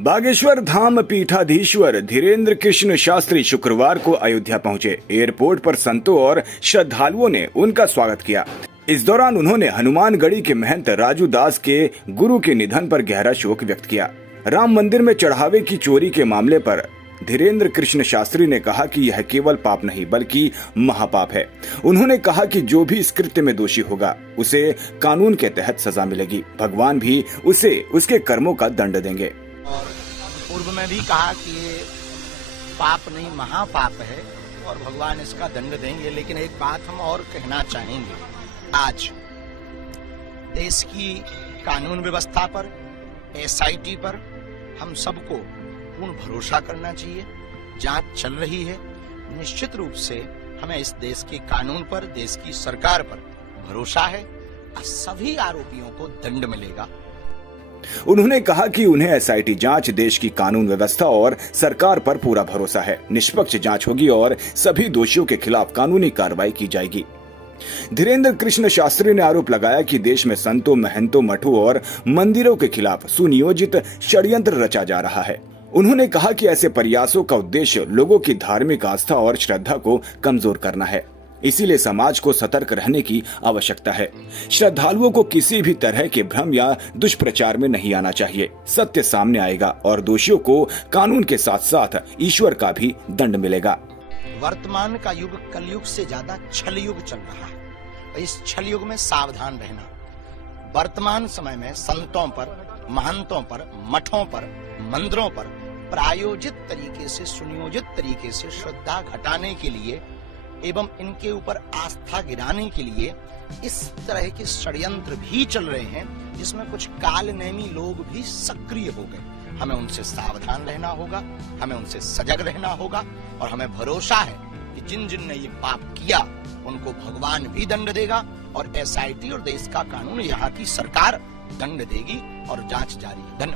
बागेश्वर धाम पीठाधीश्वर धीरेन्द्र कृष्ण शास्त्री शुक्रवार को अयोध्या पहुंचे। एयरपोर्ट पर संतों और श्रद्धालुओं ने उनका स्वागत किया। इस दौरान उन्होंने हनुमानगढ़ी के महंत राजू दास के गुरु के निधन पर गहरा शोक व्यक्त किया। राम मंदिर में चढ़ावे की चोरी के मामले पर धीरेन्द्र कृष्ण शास्त्री ने कहा कि यह केवल पाप नहीं बल्कि महापाप है। उन्होंने कहा कि जो भी इस कृत्य में दोषी होगा उसे कानून के तहत सजा मिलेगी। भगवान भी उसे उसके कर्मों का दंड देंगे। और पूर्व में भी कहा कि ये पाप नहीं महापाप है और भगवान इसका दंड देंगे। लेकिन एक बात हम और कहना चाहेंगे, आज देश की कानून व्यवस्था पर, एसआईटी पर हम सबको पूर्ण भरोसा करना चाहिए। जांच चल रही है। निश्चित रूप से हमें इस देश के कानून पर, देश की सरकार पर भरोसा है और सभी आरोपियों को दंड मिलेगा। उन्होंने कहा कि उन्हें एसआईटी जांच, देश की कानून व्यवस्था और सरकार पर पूरा भरोसा है। निष्पक्ष जांच होगी और सभी दोषियों के खिलाफ कानूनी कार्रवाई की जाएगी। धीरेन्द्र कृष्ण शास्त्री ने आरोप लगाया कि देश में संतों, महंतों, मठों और मंदिरों के खिलाफ सुनियोजित षड्यंत्र रचा जा रहा है। उन्होंने कहा कि ऐसे प्रयासों का उद्देश्य लोगों की धार्मिक आस्था और श्रद्धा को कमजोर करना है। इसीलिए समाज को सतर्क रहने की आवश्यकता है। श्रद्धालुओं को किसी भी तरह के भ्रम या दुष्प्रचार में नहीं आना चाहिए। सत्य सामने आएगा और दोषियों को कानून के साथ साथ ईश्वर का भी दंड मिलेगा। वर्तमान का युग कलयुग से ज्यादा छल युग चल रहा है। इस छल युग में सावधान रहना। वर्तमान समय में संतों पर, महंतों पर, मठों पर, मंदिरों पर प्रायोजित तरीके से, सुनियोजित तरीके से श्रद्धा घटाने के लिए एवं इनके ऊपर आस्था गिराने के लिए इस तरह के षड्यंत्र भी चल रहे हैं, जिसमें कुछ कालनेमी लोग भी सक्रिय हो गए। हमें उनसे सावधान रहना होगा, हमें उनसे सजग रहना होगा और हमें भरोसा है कि जिन जिन ने ये पाप किया उनको भगवान भी दंड देगा और एसआईटी और देश का कानून, यहाँ की सरकार दंड देगी और जांच जारी है। धन्यवाद।